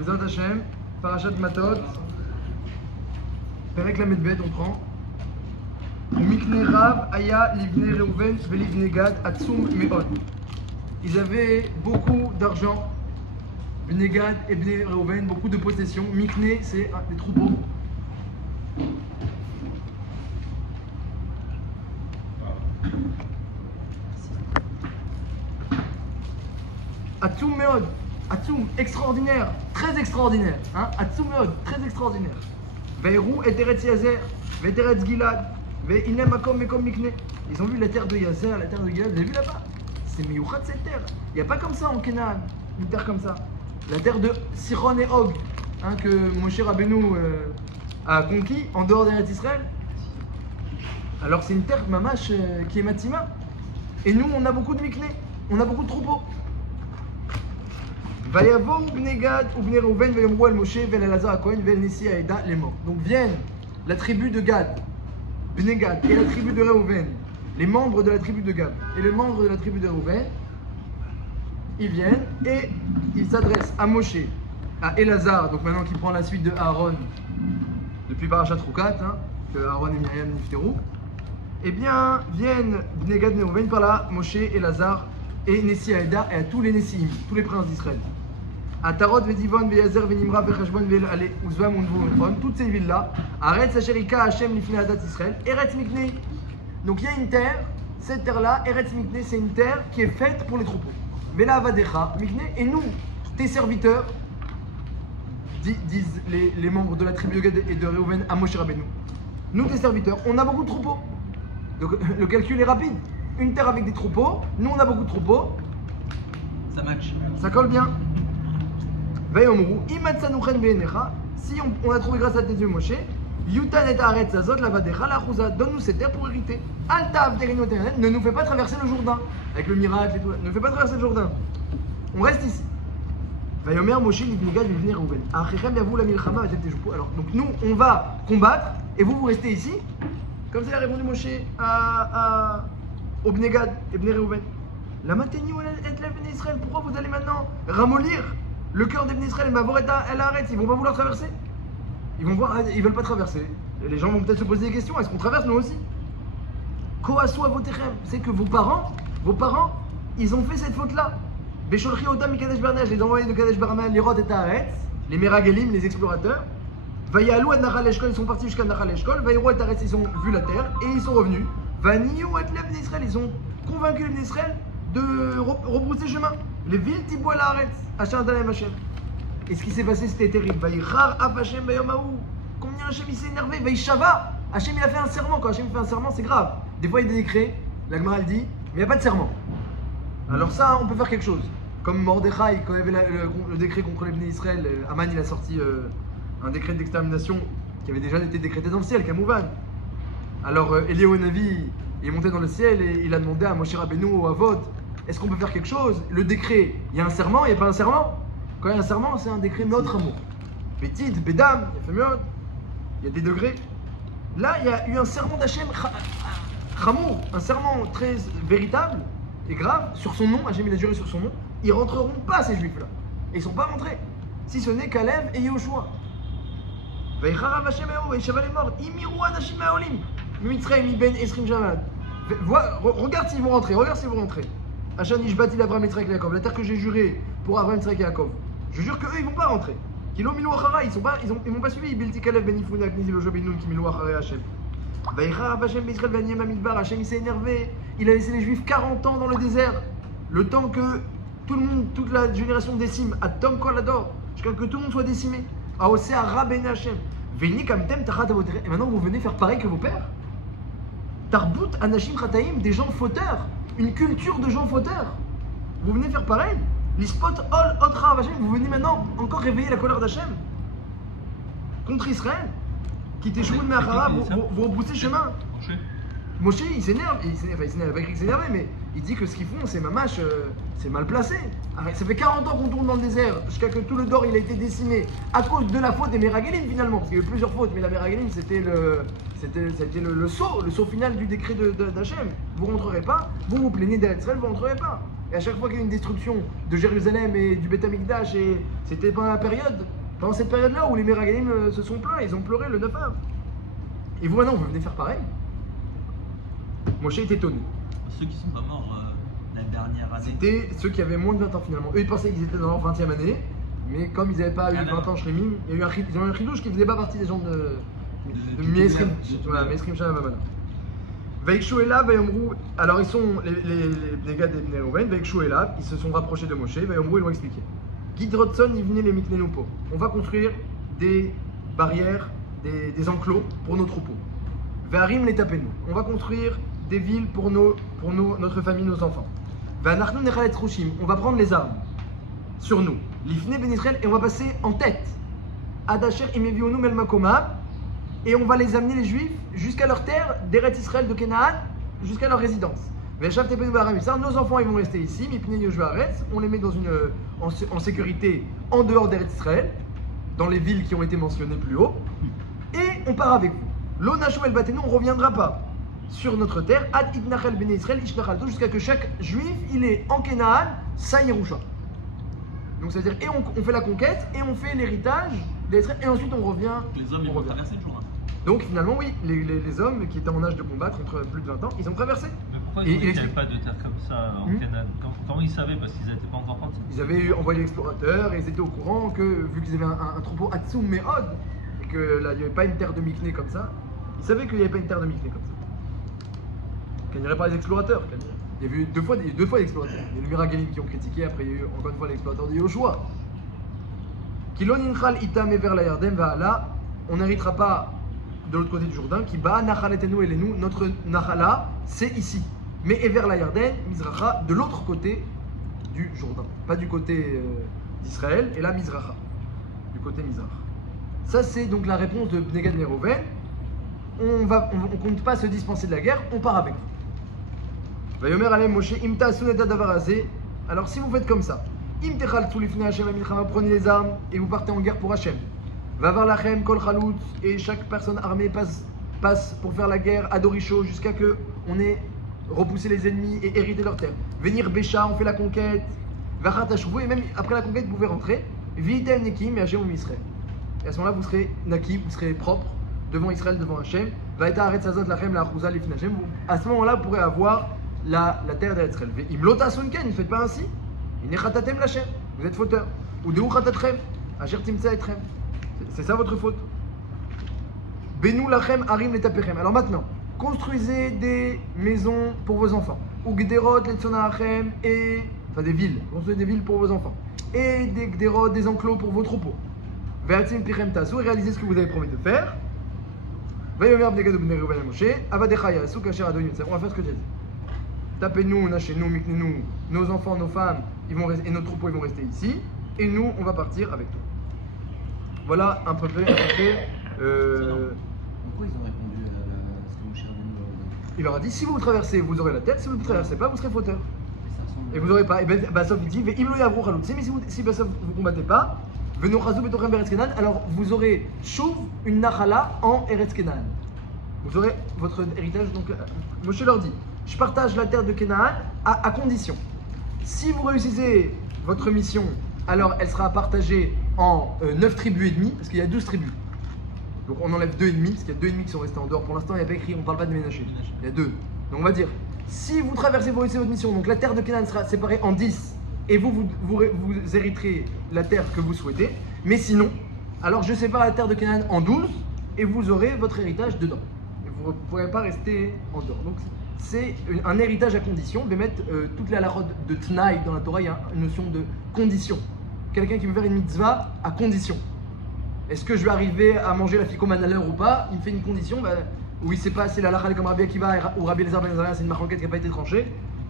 Bezrat Hashem, Parashat Matot, Perek Lamedbet, on prend. Mikne Rav, Aya, Livne Reuven, Velivne Gad, Atsum Meod. Ils avaient beaucoup d'argent, Bnei Gad et Bnei Reuven, beaucoup de possessions. Mikne, c'est des troupeaux. Atsum Meod, Atsum, extraordinaire, très extraordinaire. Hein? Atsum Meod, très extraordinaire. Ve'eru et Eretz Yazer, Ve'eretz Gilad, Ve'inem Makom Mekom Mikne. Ils ont vu la terre de Yazer, la terre de Gilad, vous avez vu là-bas? C'est Miyuchat cette terre. Il n'y a pas comme ça en Canaan, une terre comme ça. La terre de Sichon et Og, hein, que Moshe Rabbeinu a conquis en dehors d'Eretz Israël. Alors c'est une terre mamash qui est matima. Et nous on a beaucoup de Mikne, on a beaucoup de troupeaux. Vayavo Bnei Gad ou Bnei Reuven vayomru al Moshe vel Elazar HaKohen vel Nesi Haeda les morts. Donc viennent la tribu de Gad, Bnei Gad et la tribu de Reuven, les membres de la tribu de Gad et les membres de la tribu de Reuven, ils viennent et ils s'adressent à Moshe, à Elazar, donc maintenant qui prend la suite de Aaron depuis Parashat Rukat, hein, que Aaron et Myriam nifterou. Eh bien, viennent Bnei Gad et Reuven par là, Moshe, Elazar et Nesi Haeda et à tous les Nesiim, tous les princes d'Israël. À Tarot, Vedivon, Veyazer, Venimra, Vechashbon, Velale, Uzvam, Unvu, toutes ces villes-là, Aretz, Asherika, Hashem, Lifnei Hadat Israël, Eretz Mikne. Donc il y a une terre, cette terre-là, Eretz Mikne, c'est une terre qui est faite pour les troupeaux. Vela Avadecha, Mikne, et nous, tes serviteurs, disent les membres de la tribu de Gad et de Reuven à Moshe Rabbeinu. Nous, tes serviteurs, on a beaucoup de troupeaux. Donc le calcul est rapide. Une terre avec des troupeaux, nous on a beaucoup de troupeaux. Ça match. Ça colle bien. Vayomru, imatsanuchen beinecha, si on a trouvé grâce à tes yeux, Moshe, yutan et aretz azot lavadecha lachouza, donne-nous cette terre pour hériter. Alta avderino terren, ne nous fais pas traverser le Jourdain, avec le miracle et tout, ne fais pas traverser le Jourdain. On reste ici. Vayomer Moshe livnei Gad livnei Reuven, achechem yavu la milchama atem tejoupu. Alors, donc nous, on va combattre, et vous restez ici. Comme ça, il a répondu Moshe au Bnei Gad et Bnei Reuven. La mateni ou et la Bnei Israël, pourquoi vous allez maintenant ramollir le cœur des Bnei Israël? Elle arrête, ils vont pas vouloir traverser. Ils vont voir, ils veulent pas traverser. Et les gens vont peut-être se poser des questions, est-ce qu'on traverse nous aussi? Koasu avotechem, c'est que vos parents, ils ont fait cette faute-là. Besholchi otam mikadesh barnea, je les ai envoyés de Kadesh Barnea, les Rod et Aretz, les Meragelim, les explorateurs. Vayalu ad Nachal Eshkol, ils sont partis jusqu'à Nachal Eshkol. Vayiru et Aretz, ils ont vu la terre et ils sont revenus. Vaniyu et les Bnei Israël, ils ont convaincu les Bnei Israël de rebrousser chemin. Les villes Tibou el Haaretz, Asher Dalem Hashem. Et ce qui s'est passé, c'était terrible. Vayichar Av Hashem Bayomahu. Combien Hashem il s'est énervé? Vaishava. Hashem il a fait un serment. Quand Hashem fait un serment, c'est grave. Des fois il y a des décrets, la Gemara elle dit, mais il n'y a pas de serment. Alors ça, on peut faire quelque chose. Comme Mordechai, quand il y avait le décret contre les Bnei Israël, Aman il a sorti un décret d'extermination qui avait déjà été décrété dans le ciel, Kamouvan. Alors Eliyahu Navi est monté dans le ciel et il a demandé à Moshe Rabbeinu, au Avot, est-ce qu'on peut faire quelque chose? Le décret, il y a un serment, il n'y a pas un serment? Quand il y a un serment, c'est un décret notre amour. Bétid, Bédam, il y a fait il y a des degrés. Là, il y a eu un serment d'Hachem, Chamour, un serment très véritable et grave, sur son nom, Hachem il a juré sur son nom. Ils rentreront pas ces juifs-là. Et ils ne sont pas rentrés. Si ce n'est Kalev et Yoshua. Vayicharav Hashem Eho, Vaishava les morts, Imiru Anashim Haolim, Mitzrayim, Iben, Esrim Javad. Regarde s'ils vont rentrer, Hachan Ishbati l'Abraham Yitzhak et Yaakov, la terre que j'ai jurée pour Abraham Yitzhak et Yaakov. Je jure qu'eux ils vont pas rentrer. Kilo Milou Achara, ils m'ont pas suivi. Bilti Kalev Ben Yifuna Knizi Lojo Benoun qui Milou Achara Hachem. Vayicharav Hashem Israël Ben Yem Amidbar, Hachem il s'est énervé. Il a laissé les juifs 40 ans dans le désert. Le temps que tout le monde, toute la génération décime, à Tom Kolador, jusqu'à que tout le monde soit décimé. Aosé Ara Ben Hachem. Veni Kamtem Tachat Avotere. Et maintenant vous venez faire pareil que vos pères. Tarbout Anashim Khataim, des gens fauteurs. Une culture de gens fauteurs. Vous venez faire pareil. L'Ispot Ol Otra Hashem. Vous venez maintenant encore réveiller la colère d'Hachem contre Israël. Qui t'échoue de Meachara, vous rebroussez chemin. Moshe il s'énerve, il n'a pas écrit qu'il s'énervait, mais il dit que ce qu'ils font c'est mamache, c'est mal placé. Ça fait 40 ans qu'on tourne dans le désert, jusqu'à que tout le Dor il a été décimé à cause de la faute des Meragelim finalement, parce qu'il y a eu plusieurs fautes, mais la Meragelim c'était le saut final du décret d'Hachem. Vous rentrerez pas, vous vous plaignez d'Eretz Israël, vous rentrerez pas. Et à chaque fois qu'il y a eu une destruction de Jérusalem et du Beth Amikdash, et c'était pendant cette période-là où les Meragalim se sont plaints, ils ont pleuré le 9 av. Et vous maintenant, vous venez faire pareil? Moshe est étonné. Ceux qui sont pas morts la dernière année. C'était ceux qui avaient moins de 20 ans finalement. Eux, ils pensaient qu'ils étaient dans leur 20e année, mais comme ils n'avaient pas eu 20 ans shlemim, il y a eu ils ont eu un chidouche qui ne faisait pas partie des gens de Miesrim. Voilà, Miesrim Shalom Amana. Vaikshu Elav, Vayomrou. Alors ils sont les gars des Bnei Reuven, Vaikshu Elav, ils se sont rapprochés de Moshe, Vayomrou, ils l'ont expliqué. Gidrotson, ils venaient les Miknenupo. On va construire des barrières, des enclos pour nos troupeaux. Varim les tapenu. On va construire des villes pour notre famille, nos enfants. Vanachnu nechalet rushim. On va prendre les armes sur nous. L'ifne ben Israël et on va passer en tête. Adasher imevionu mel makoma. Et on va les amener les Juifs jusqu'à leur terre d'Eretz Israël de Canaan, jusqu'à leur résidence. Nos enfants ils vont rester ici. Mipne Yoshua Aretz. On les met en sécurité en dehors d'Eretz Israël, dans les villes qui ont été mentionnées plus haut. Et on part avec vous. Lo nashu el batenu, on ne reviendra pas sur notre terre, ad itnachel bnei Israël ishnachalto, jusqu'à que chaque juif il est en Canaan, sa Yerusha. Donc c'est-à-dire, et on fait la conquête, et on fait l'héritage d'Israël, et ensuite on revient. Les hommes ils vont traverser le jour. Donc finalement, oui, les hommes qui étaient en âge de combattre entre plus de 20 ans, ils ont traversé. Mais pourquoi ils n'avaient pas de terre comme ça en Canaan? Comment ils savaient? Parce qu'ils n'étaient pas encore partis. Ils avaient envoyé l'explorateur, et ils étaient au courant que, vu qu'ils avaient un troupeau Hatsum Me'od, et que là, il n'y avait pas une terre de Mikné comme ça, ils savaient qu'il n'y avait pas une terre de Mikné comme ça. Qu'il n'y aurait pas les explorateurs. Il y a eu deux fois les explorateurs. Il y a eu les Meragalim qui ont critiqué, après il y a eu encore une fois l'explorateur de Yoshua. Kilon inchal itam ever la Yarden va là, on n'héritera pas de l'autre côté du Jourdain, qui bat nachaletenu elenu, notre nachala, c'est ici. Mais ever la Yarden, Mizracha, de l'autre côté du Jourdain. Pas du côté d'Israël, et là Mizracha, du côté Mizrach. Ça c'est donc la réponse de Bnei Gad Bnei Reuven. On compte pas se dispenser de la guerre, on part avec vous. Vayomer alem Moshe imta suneta davarazé. Alors si vous faites comme ça, imtechal tulifne Hashem amilchama, prenez les armes et vous partez en guerre pour Hashem. Vavar lachem kol chalout, et chaque personne armée passe pour faire la guerre à Doricho jusqu'à que on ait repoussé les ennemis et hérité leur terre. Venir Bécha, on fait la conquête. Vachat tashuvou, et même après la conquête vous pouvez rentrer. Vitem nekim et Hashem Israël. Et à ce moment-là vous serez naki, vous serez propre devant Israël, devant Hashem. Vaeta aretz hazot lachem la achouza lifne Hashem. À ce moment-là vous pourrez avoir la terre d'Eretz Israël. Imlota sunken, ne faites pas ainsi. Inechatatem lachem, vous êtes fauteur. Ou de chatatchem, asher timtsa etrem. C'est ça votre faute. Benu lachem harim letapechem. Alors maintenant, construisez des maisons pour vos enfants. Ou gderot letzonachem, et enfin des villes. Construisez des villes pour vos enfants. Et des gderot, des enclos pour vos troupeaux. Ve'atzim pichem tasu, réalisez ce que vous avez promis de faire. Vayomer bnei Gad bnei Reuven à Moshe, avadecha yasu kasher adon yotzer. On va faire ce que j'ai dit. Tapez-nous, nachez-nous, miknez-nous, nos enfants, nos femmes, et nos troupeaux ils vont rester ici, et nous on va partir avec toi. Voilà un peu près. Pourquoi ils ont répondu à ce que Moshe Rabbeinu Il leur a dit si vous traversez, vous aurez la tête, si vous ne traversez pas, vous serez fauteur. dit? Et vous n'aurez pas. Et Bassof il dit Ve'im lo yavru chaloutsim, mais si Bassof vous ne combattez pas, venochazu betochem beretz Kenan, alors vous aurez chouv une nachala en Eretz Kenan. Vous aurez votre héritage. Donc Moshe leur dit je partage la terre de Canaan à condition. Si vous réussissez votre mission, alors elle sera partagée en 9 tribus et demie, parce qu'il y a 12 tribus. Donc on enlève 2 et demi, parce qu'il y a 2 et demi qui sont restés en dehors. Pour l'instant, il n'y a pas écrit, on ne parle pas de Ménaché. Il y a 2. Donc on va dire, si vous traversez, vous réussissez votre mission, donc la terre de Canaan sera séparée en 10, et vous hériterez la terre que vous souhaitez. Mais sinon, alors je sépare la terre de Canaan en 12, et vous aurez votre héritage dedans. Et vous ne pourrez pas rester en dehors. Donc, c'est un héritage à condition. De mettre toute la halachot de Tnaï dans la Torah, il y a une notion de condition. Quelqu'un qui veut faire une mitzvah à condition. Est-ce que je vais arriver à manger la ficomane à l'heure ou pas? Il me fait une condition. Oui, c'est pas c'est la halakha comme Rabbi Akiva ou Rabbi Elazar ben Azariah, c'est une marquette qui n'a pas été tranchée.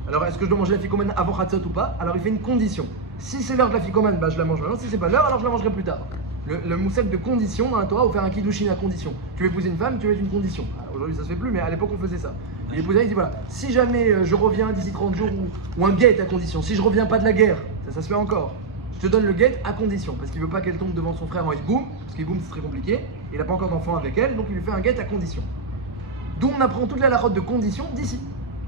Alors est-ce que je dois manger la ficomane avant Chatzot ou pas? Alors il fait une condition. Si c'est l'heure de la ficomane, je la mange maintenant. Si c'est pas l'heure, alors je la mangerai plus tard. Le moussek de condition dans la Torah, ou faire un kiddushin à condition. Tu veux épouser une femme, tu veux mettre une condition. Aujourd'hui ça se fait plus, mais à l'époque on faisait ça. Et l'épousaille dit voilà, si jamais je reviens d'ici 30 jours ou un guet à condition, si je reviens pas de la guerre, ça se fait encore. Je te donne le guet à condition, parce qu'il veut pas qu'elle tombe devant son frère en hiboum, parce qu'hiboum c'est très compliqué, il n'a pas encore d'enfant avec elle, donc il lui fait un guet à condition. D'où on apprend toute la larotte de condition d'ici.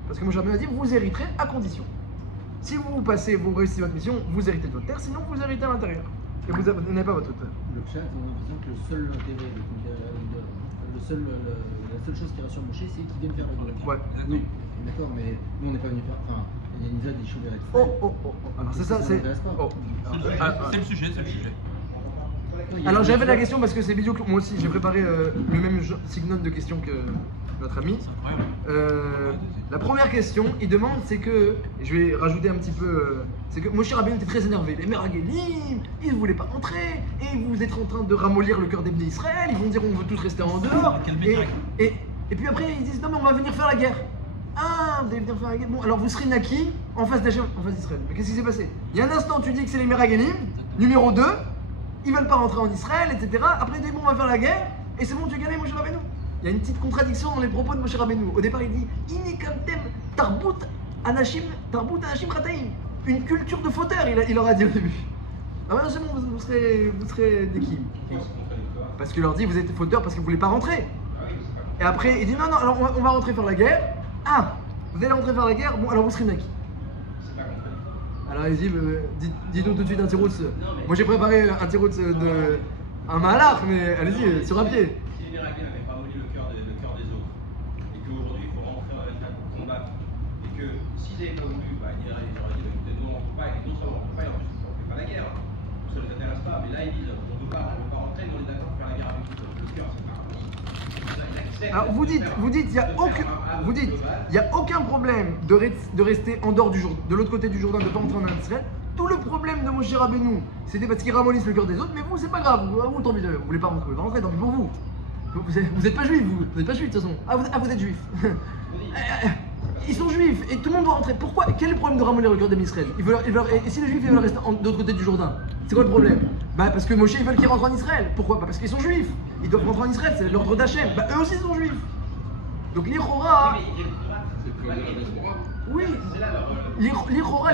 Parce que Moshe Rabbeinu a dit vous hériterez à condition. Si vous passez, vous réussissez votre mission, vous héritez de votre terre, sinon vous héritez à l'intérieur. Et vous n'avez pas votre terre. Le chat, on a l'impression que le seul intérêt, la seule chose qui rassure Moshe, c'est qu'il vienne faire la guerre. Ouais. Oui, d'accord, mais nous on n'est pas venu faire. Enfin, il y a une zone des cheveux avec. Oh. Alors c'est ça, c'est. Oh. C'est le sujet, c'est le sujet. Alors j'avais la question parce que c'est vidéo que moi aussi j'ai préparé le même signal de questions que notre ami. C'est incroyable. La première question, il demande, c'est que, je vais rajouter un petit peu, c'est que Moshe Rabbeinu était très énervé. Les Meragélim, ils ne voulaient pas entrer, et vous êtes en train de ramollir le cœur des Bnei Israël, ils vont dire on veut tous rester en dehors. Et puis après ils disent non mais on va venir faire la guerre. Ah, vous allez venir faire la guerre. Bon, alors vous serez Naki en face d'Hachem, en face d'Israël. Mais qu'est-ce qui s'est passé? Il y a un instant tu dis que c'est les Meragélim, numéro 2, ils veulent pas rentrer en Israël, etc. Après ils disent bon on va faire la guerre, et c'est bon tu as gagné Moshe Rabbeinu. Il y a une petite contradiction dans les propos de Moshe Rabbeinu. Au départ, il dit Inikamtem tarbut anashim chataim. Une culture de fauteur, il leur a dit au début. Ah ouais, c'est bon, vous serez des qui? Parce qu'il leur dit vous êtes fauteurs parce que vous voulez pas rentrer. Et après, il dit non, alors on va rentrer faire la guerre. Ah, vous allez rentrer faire la guerre, bon, alors vous serez naki. Alors il dit dis-nous tout de suite un tiroutz. Moi j'ai préparé un tiroutz de. Un malach, mais allez-y, sur un pied. S'ils n'avaient pas voulu, ils auraient dit peut-être non, on ne peut pas, et non seulement on ne peut pas, et en plus on ne fait pas la guerre. Ça ne les intéresse pas, mais là ils disent on ne peut pas rentrer, mais on est d'accord pour faire la guerre avec tout le cœur, c'est pas. Alors vous dites, il n'y a aucun problème de rester en dehors du Jourdain, de l'autre côté du Jourdain, de ne pas entrer en Israël. Tout le problème de Moshe Rabbeinu, c'était parce qu'il ramollisse le cœur des autres, mais vous, c'est pas grave, vous tant pis, vous voulez pas rentrer, tant pis pour vous. Vous n'êtes pas juif, vous n'êtes pas juif de toute façon. Ah, vous êtes juif. Ils sont juifs et tout le monde doit rentrer. Pourquoi? Quel est le problème de ramollir le cœur des Israël? Et si les juifs ils veulent rester de l'autre côté du Jourdain, c'est quoi le problème? Bah parce que Moshe ils veulent qu'ils rentrent en Israël. Pourquoi? Bah parce qu'ils sont juifs. Ils doivent rentrer en Israël, c'est l'ordre d'Hachem. Bah eux aussi ils sont juifs. Donc l'Ichora. Oui. L'Ichora,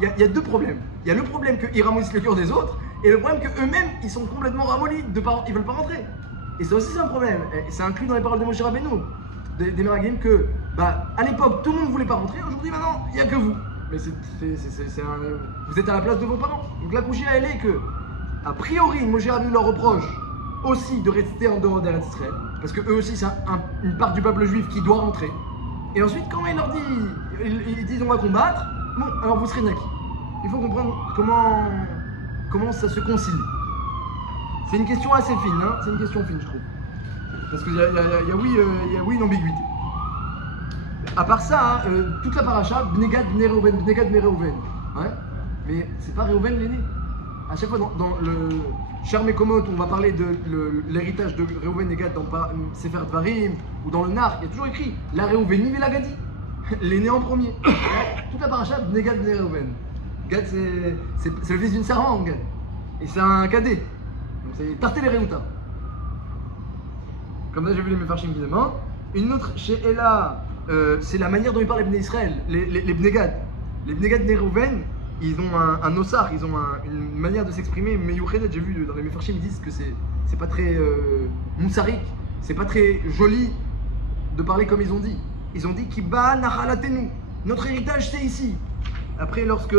il y a deux problèmes. Il y a le problème qu'ils ramollissent le cœur des autres et le problème qu'eux-mêmes ils sont complètement ramollis. Ils veulent pas rentrer. Et ça aussi c'est un problème. Et c'est inclus dans les paroles de Moshe Rabbeinu. Des Meragim que, à l'époque, tout le monde ne voulait pas rentrer, aujourd'hui, maintenant, il n'y a que vous. Mais vous êtes à la place de vos parents. Donc la couchée, elle est que, a priori, Moshe Rabbeinu leur reproche aussi de rester en dehors d'Eretz Israël, parce que eux aussi, c'est une part du peuple juif qui doit rentrer. Et ensuite, quand il leur dit, ils disent on va combattre, bon, alors vous serez naki. Il faut comprendre comment ça se concilie. C'est une question assez fine, hein, c'est une question fine, je trouve. Parce qu'il y a oui une ambiguïté. À part ça, toute la paracha, Bnegad, Bnei Reuven, Bnegad, Bnei Reuven. Ouais. Mais c'est pas Reuven l'aîné. À chaque fois dans le Sher Mekomot, on va parler de l'héritage de Reuven et Gad dans Sefer Dvarim ou dans le Nar, il y a toujours écrit la Reuveni et la Gadi. L'aîné en premier. Toute la paracha, Bnegad, Bnei Reuven. Gad, c'est le fils d'une servante, Gad. Et c'est un cadet. Donc c'est Tarté les Reuta. Comme ça, j'ai vu les Mefarshim qui demandent. Une autre chez Ella, c'est la manière dont ils parlent les Bnei Israël, les Bnegad. Les Bnegad Bnei Reuven, ils ont un ossar, ils ont une manière de s'exprimer. Mais Youchedet, j'ai vu dans les Mefarshim, ils disent que c'est pas très moussarik, c'est pas très joli de parler comme ils ont dit. Ils ont dit Kiba Nachalatenu, notre héritage c'est ici. Après, lorsque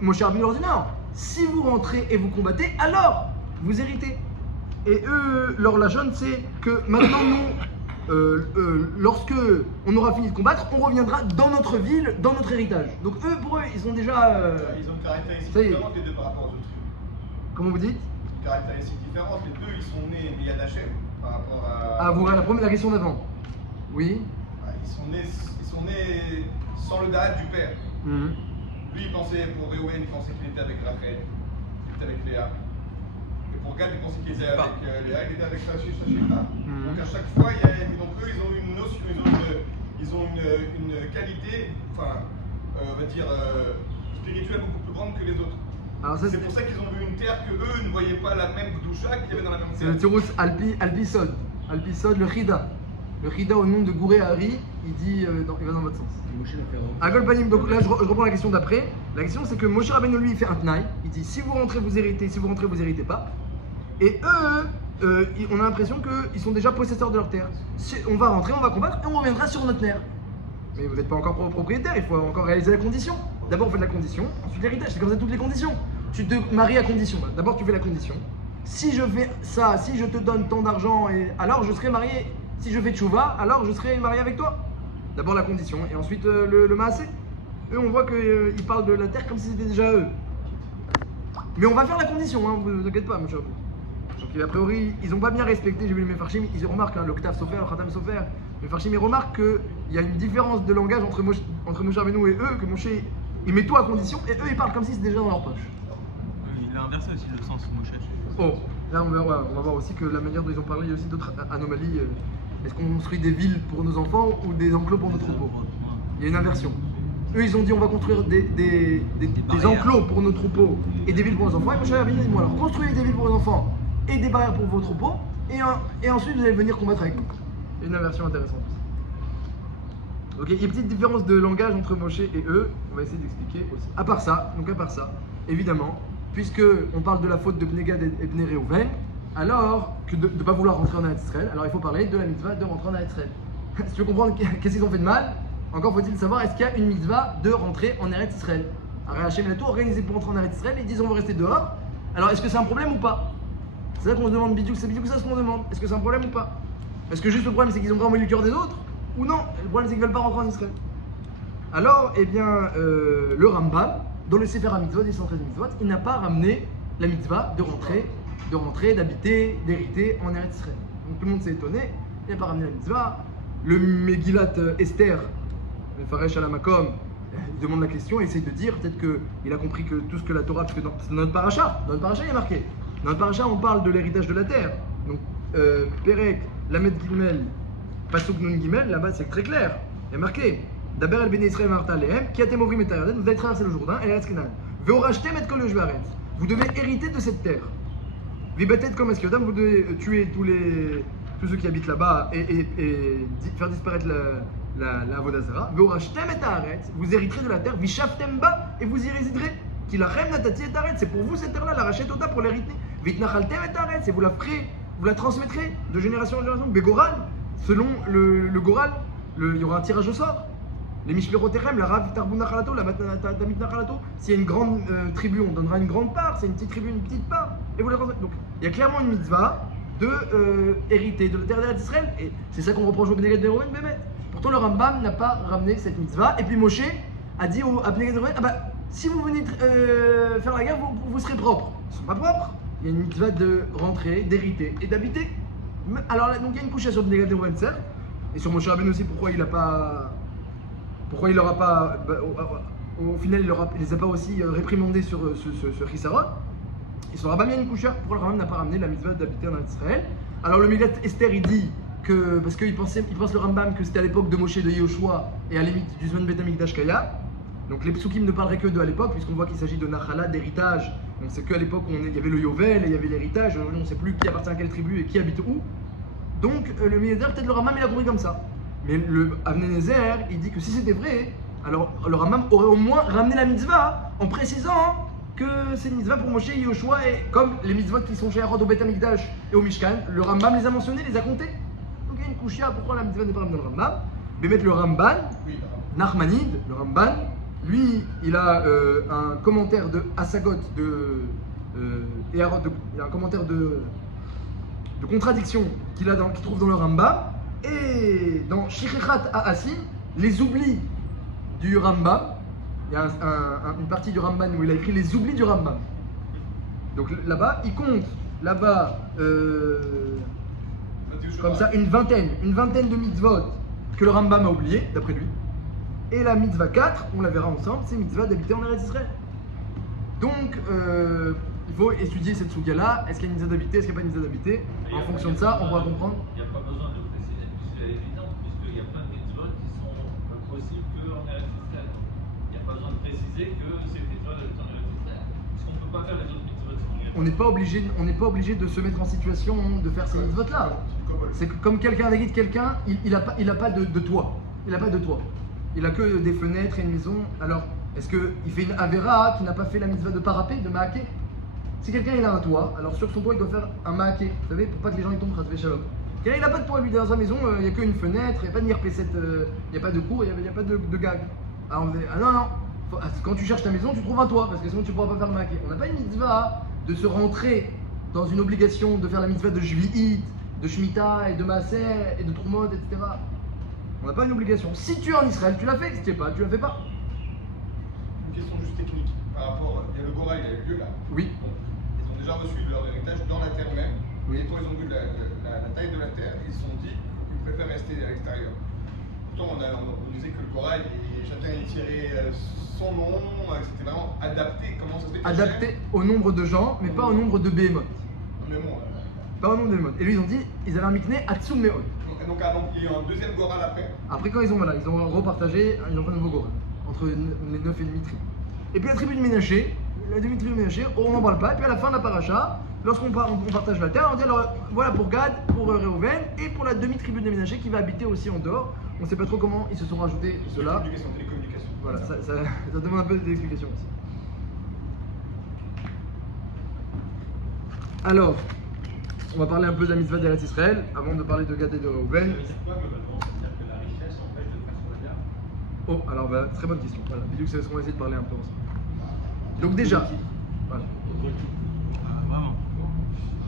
Moshe Rabbeinu leur dit non, si vous rentrez et vous combattez, alors vous héritez. Et eux, leur lachon, c'est que maintenant, nous, lorsque on aura fini de combattre, on reviendra dans notre ville, dans notre héritage. Donc eux, pour eux, ils ont déjà... Ils ont une caractéristique différente les deux par rapport aux autres. Comment vous dites? Une caractéristique différente, les deux, ils sont nés Yad Hashem par rapport à... Ah, vous la question d'avant. Oui. Ils sont nés sans le date du père. Lui, il pensait, pour Reuven, il pensait qu'il était avec Rachel, qu'il était avec Léa. Pour Gad, il pensait qu'il était avec Léa, il était avec sa Shifra. Donc à chaque fois, donc eux, ils ont une notion, ils ont une qualité, enfin, on va dire, spirituelle beaucoup plus grande que les autres. C'est pour ça qu'ils ont vu une terre que eux ne voyaient pas la même Gdoucha qu'il y avait dans la même terre. C'est le Tirous Alpisod. Alpisod, le Chida. Le Chida au nom de Gouré Hari, il va dans votre sens. Agol Panim, donc là je reprends la question d'après. La question c'est que Moshe Rabbeinu lui il fait un tnaï. Il dit si vous rentrez vous héritez, si vous rentrez vous héritez pas. Et eux, on a l'impression qu'ils sont déjà possesseurs de leur terre. On va rentrer, on va combattre et on reviendra sur notre terre. Mais vous n'êtes pas encore propriétaire, il faut encore réaliser la condition. D'abord, on fait de la condition, ensuite l'héritage. C'est comme ça toutes les conditions. Tu te maries à condition. D'abord, tu fais la condition. Si je fais ça, si je te donne tant d'argent, alors je serai marié. Si je fais tchouva, alors je serai marié avec toi. D'abord la condition et ensuite le maasé. Eux, on voit qu'ils parlent de la terre comme si c'était déjà eux. Mais on va faire la condition, hein, vous inquiétez pas, mon cher. Donc a priori, ils n'ont pas bien respecté, j'ai vu les Mefarshim, ils remarquent, hein, l'octave Sofer, le Khatam Sofer, les Mefarshim, ils remarquent qu'il y a une différence de langage entre Moshe Rabbeinu et eux, que Moshe, il met tout à condition, et eux, ils parlent comme si c'était déjà dans leur poche. Il a inversé aussi le sens Moshe. Oh, là on va voir aussi que la manière dont ils ont parlé, il y a aussi d'autres anomalies. Est-ce qu'on construit des villes pour nos enfants ou des enclos pour nos troupeaux? Il y a une inversion. Eux, ils ont dit on va construire des enclos pour nos troupeaux et des villes pour nos enfants. Et Moshe Rabbeinu dit alors construisez des villes pour nos enfants et des barrières pour vos troupeaux, et ensuite vous allez venir combattre avec nous. Il y a une inversion intéressante. Ok, il y a une petite différence de langage entre Moshe et eux, on va essayer d'expliquer aussi. À part ça, évidemment, puisque on parle de la faute de Bnei Gad et Bnei Reuven, alors que de ne pas vouloir rentrer en Eretz Israël, alors il faut parler de la mitzvah de rentrer en Eretz Israël. Si tu veux comprendre qu'est-ce qu'ils ont fait de mal, encore faut-il savoir, est-ce qu'il y a une mitzvah de rentrer en Eretz Israël? Alors Hachem a tout organisé pour rentrer en Eretz Israël, et ils disent on va rester dehors, alors est-ce que c'est un problème ou pas? C'est ça qu'on se demande, Bidouk, c'est Bidouk ça ce qu'on demande. Est-ce que c'est un problème ou pas? Est-ce que juste le problème c'est qu'ils ont vraiment eu le cœur des autres? Ou non? Le problème c'est qu'ils ne veulent pas rentrer en Israël. Alors, eh bien, le Rambam, dans le Sefer HaMitzvot, des 113 mitzvot, il n'a pas ramené la mitzvah de rentrer, d'habiter, d'hériter en Eretz Israël. Donc tout le monde s'est étonné, il n'a pas ramené la mitzvah. Le Megillat Esther, le Faresh Alamakom, il demande la question et essaye de dire, peut-être qu'il a compris que tout ce que la Torah, parce que c'est notre paracha, il est marqué. Dans notre paracha, on parle de l'héritage de la terre. Donc, Perek, Lamed Gimel, Pasuk Nun Gimel, là-bas c'est très clair. Il est marqué Daber el Bnei Israël Marta Lehem, qui a été Movrim et Tayaden, vous allez traverser le Jourdain et Eretz Kenan. Veorachtem et Kol Yoshvaret. Vous devez hériter de cette terre. Vibatet comme Eskiodam, vous devez tuer tous ceux qui habitent là-bas et faire disparaître la Avodazara. Veorachtem et Taharet, vous hériterez de la terre. Vishaftem ba, et vous y résiderez. Kilarem Natati et Taharet, c'est pour vous cette terre-là, la rachet Oda pour l'hériter. Vitnachaltem et Taharet, c'est vous la ferez, vous la transmettrez de génération en génération. Begoral, selon le Goral, il y aura un tirage au sort. Les Mishperoterem, la Rav Tarbuna Khalato, la Tamit Khalato, s'il y a une grande tribu, on donnera une grande part, c'est une petite tribu, une petite part. Et vous les transmettez. Donc il y a clairement une mitzvah de hériter de la terre d'Israël. Et c'est ça qu'on reproche au Bnei Gad Reuven Bémet. Pourtant le Rambam n'a pas ramené cette mitzvah. Et puis Moshe a dit à Bnei Gad Reuven, ah bah si vous venez faire la guerre, vous serez propres. Ils ne sont pas propres. Il y a une mitzvah de rentrer, d'hériter et d'habiter. Alors là, donc il y a une couche sur Bnei Gad Reuven, certes. Et sur Moshe Rabbeinu aussi, pourquoi il n'a pas. Pourquoi il n'aura pas. Au final, il ne les a pas aussi réprimandés sur Chisaron. Il se pas bien une couche. Pourquoi le Rambam n'a pas ramené la mitzvah d'habiter en Israël? Alors le Megillat Esther, il dit que. Parce qu'il pense le Rambam que c'était à l'époque de Moshe, de Yehoshua et à l'émite du Zman Bet Amikdash Kaya. Donc les psukim ne parleraient que d'eux à l'époque, puisqu'on voit qu'il s'agit de Nachala, d'héritage. Donc c'est qu'à l'époque où il y avait le Yovel et il y avait l'héritage. On ne sait plus qui appartient à quelle tribu et qui habite où. Donc le Megillat, peut-être le Rambam il a compris comme ça. Mais le Avnei Nezer, il dit que si c'était vrai, alors le Rambam aurait au moins ramené la mitzvah en précisant que c'est une mitzvah pour Moshe et Yoshua, et comme les mitzvot qui sont chez Harod au Beth Amikdash et au Mishkan, le Rambam les a mentionnés, les a comptés. Donc il y a une couchia, pourquoi la mitzvah n'est pas ramenée dans le Rambam? Mais mettre le Ramban, Nachmanide, le Ramban, lui, il a un commentaire de Hasagot et Harod, il a un commentaire de contradiction qu'il trouve dans le Rambam. Et dans Shichichat Ha'asim, les oublis du Rambam, il y a une partie du Rambam où il a écrit les oublis du Rambam. Donc là-bas, il compte comme ça une vingtaine de mitzvot que le Rambam a oublié, d'après lui. Et la mitzvah 4, on la verra ensemble, c'est mitzvah d'habiter en Eretz Israël. Donc, il faut étudier cette souga-là. Est-ce qu'il y a une mitzvah d'habiter, est-ce qu'il n'y a pas une mitzvah d'habiter? En fonction de ça, on pourra comprendre. Il n'y a pas besoin de préciser, puisque c'est évident, puisqu'il y a plein de mitzvot qui sont possibles qu'en Eretz Israël. Il n'y a pas besoin de préciser que c'est mitzvot d'habiter en Eretz Israël, puisqu'on ne peut pas faire les autres mitzvot. On n'est pas obligé de se mettre en situation de faire ces mitzvot-là. C'est comme quelqu'un hérite quelqu'un, il n'a pas de toit. Il n'a pas de toit. Il a que des fenêtres et une maison. Alors, est-ce qu'il fait une Avera qui n'a pas fait la mitzvah de parapet, de Maaké? Si quelqu'un il a un toit, alors sur son toit il doit faire un Maaké, vous savez, pour pas que les gens ils tombent, Chas Shalom. Quelqu'un il n'a pas de toit, lui, dans sa maison, il n'y a qu'une fenêtre, il n'y a pas de mirpécette, il n'y a pas de cour, il n'y a pas de gag. Alors on dit, ah non, Quand tu cherches ta maison, tu trouves un toit, parce que sinon tu ne pourras pas faire le maquet. On n'a pas une mitzvah de se rentrer dans une obligation de faire la mitzvah de Shvi'it, de Shemitah et de Maaser et de Trumot, etc. On n'a pas une obligation. Si tu es en Israël, tu l'as fait. Si tu n'es pas, tu la fais pas. Une question juste technique par rapport. Il y a le Gora, il a eu lieu là. Oui. Bon, ils ont déjà reçu leur héritage dans la terre même. Oui. Et quand ils ont vu la taille de la terre, ils se sont dit qu'ils préfèrent rester à l'extérieur. Pourtant, on disait que le Gora, chacun y tirait son nom, c'était vraiment adapté. Comment ça se fait? Adapté au nombre de gens, mais pas au nombre de behemoth. Mais bon. Pas au nombre de behemoth. Et lui, ils ont dit, ils avaient un mikné Atsum Meod. Donc, il y a eu un deuxième Gora après. Après, quand ils ont repartagé, ils ont fait un nouveau Gora. Entre les 9 et demi tribus. Et puis la tribu de Ménaché, la demi-tribu de Ménaché, on n'en parle pas. Et puis à la fin de la paracha, lorsqu'on partage la terre, on dit alors voilà pour Gad, pour Reuven et pour la demi-tribu de Ménaché qui va habiter aussi en dehors. On ne sait pas trop comment ils se sont rajoutés ceux-là. Télécommunication. Voilà, ça demande un peu d'explication aussi. Alors, on va parler un peu de la mitzvah d'Eretz Israël avant de parler de Gad et de Reuven. C'est quoi globalement? C'est-à-dire que la richesse empêche de faire son regard? Oh, alors très bonne question. Voilà, c'est ce qu'on va essayer de parler un peu ensemble. Donc déjà, voilà. Vraiment.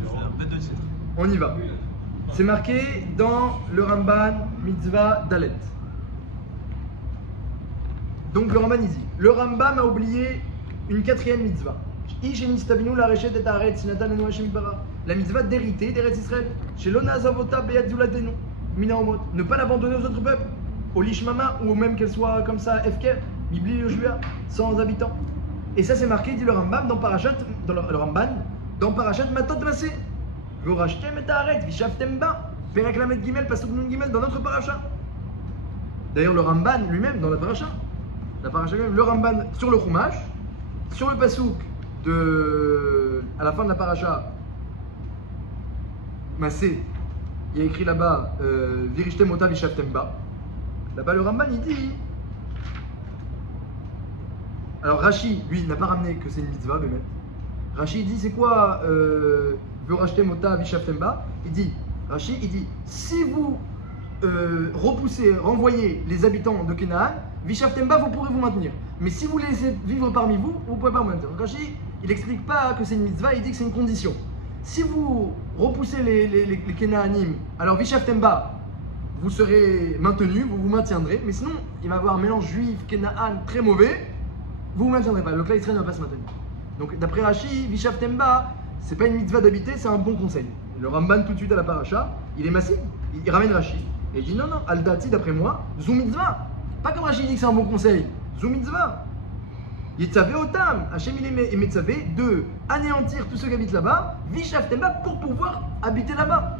C'est un bête de titre. On y va. C'est marqué dans le Ramban Mitzvah Dalet. Donc le Ramban il dit, le Rambam a oublié une quatrième mitzvah. La mitzvah d'hériter d'Eretz Israël. Ne pas l'abandonner aux autres peuples. Au Lishmama, ou même qu'elle soit comme ça, Efker, Bibli Yoshua, sans habitants. Et ça c'est marqué, dit le Rambam, dans Parashat, le Ramban, dans Parashat Matot Masé. Vorashtem et Haaret, Vishaftem ba, Perek Lamed Gimel, Pasuk Nun Gimel, dans notre parasha. D'ailleurs, le Ramban lui-même, dans la parasha lui-même, le Ramban sur le Chumash, sur le Pasuk à la fin de la parasha, Masé, il y a écrit là-bas, Virishtem Ota Vishaftem ba. Là-bas, le Ramban il dit. Alors, Rashi, lui, n'a pas ramené que c'est une mitzvah, mais Rashi il dit c'est quoi Vorashtem Ota Vishaftem ba? Il dit, Rashi, il dit, si vous renvoyez les habitants de Canaan, Vishaftem ba, vous pourrez vous maintenir. Mais si vous les laissez vivre parmi vous, vous ne pouvez pas vous maintenir. Donc Rashi, il n'explique pas que c'est une mitzvah, il dit que c'est une condition. Si vous repoussez les Canaanim, alors Vishaftem ba, vous serez maintenus, vous vous maintiendrez. Mais sinon, il va y avoir un mélange juif, Canaan très mauvais, vous ne vous maintiendrez pas. Le clan Israël ne va pas se maintenir. Donc d'après Rashi, Vishaftem ba, c'est pas une mitzvah d'habiter, c'est un bon conseil. Et le Ramban tout de suite à la paracha, il est massif, il ramène Rashi. Et il dit non, Aldati d'après moi, Zou mitzvah. Pas comme Rashi dit que c'est un bon conseil, Zou mitzvah. Yitzave otam, Hachem il est metzavé de anéantir tous ceux qui habitent là-bas, Vishaftem ba, pour pouvoir habiter là-bas.